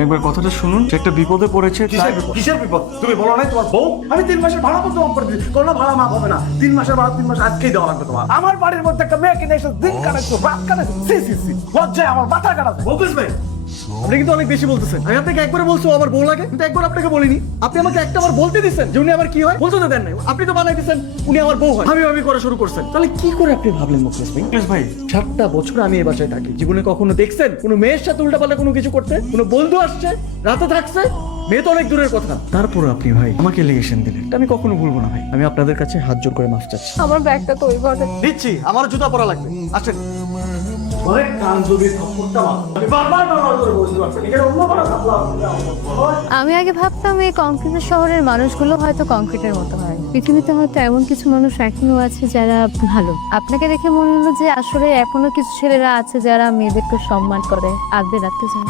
একবার কথাটা শুনুন, সে একটা বিপদে পড়েছে। কিসের বিপদ? তুমি বলো নাই তোমার বউ আমি 3 মাসের ভাড়া মতো অফ করে দিচ্ছি, কোনো ভাড়া মাফ হবে না। 3 মাসের ভাড়া 3 মাস আজকেই দেওয়া লাগবে তোমার। আমার বাড়ির মধ্যে একটা মেয়ে কিনে এসে দিন কাটাচ্ছো, রাত কাটাচ্ছো, সি লজ্জায় আমার মাথা কাটাচ্ছে। বলতেছ ভাই, আপনি কিন্তু অনেক বেশি বলতেছেন। আমি আপনাকে একবার বলছি ও আমার বউ লাগে, কিন্তু একবার আপনাকে বলিনি। আপনি আমাকে একটা বার বলতে দিচ্ছেন যে উনি আমার কি হয়, বলতে তো দেন নাই। আপনি তো বানাই দিচ্ছেন উনি আমার বউ হয়, আমি করা শুরু করছেন। তাহলে কি করে আপনি ভাবলেন মুকেশ ভাই? মুকেশ ভাই, 7টা বছর আমি এই বাসায় থাকি, জীবনে কখনো দেখছেন কোনো মেয়ের সাথে উল্টাপাল্টা কোনো কিছু করতে? কোনো বন্ধু আসছে, রাতে থাকছে, মেয়ে তো অনেক দূরের কথা। তারপর আপনি ভাই আমাকে এলিগেশন দিলেন, এটা আমি কখনো ভুলবো না ভাই। আমি আপনাদের কাছে হাত জোর করে মাফ চাচ্ছি। আমার ব্যাগটা তো ওই ঘরে। দিচ্ছি, আমার জুতা পরা লাগবে। আসেন। অনেক কান যদি থাপ্পড়টা মার, আমি বারবার করে বলতে পারছি এখানে অন্য কোনো থাপ্পড় আমি আগে ভাবতাম এই কংক্রিটের শহরের মানুষগুলো হয়তো কংক্রিটের মতো হয়, পৃথিবীতে হয়তো এমন কিছু মানুষ এখনো আছে যারা ভালো। আপনাকে দেখে মনে হলো যে আসলে এখনো কিছু ছেলেরা আছে যারা মেয়েদেরকে সম্মান করে, আগলে রাখতে চায়।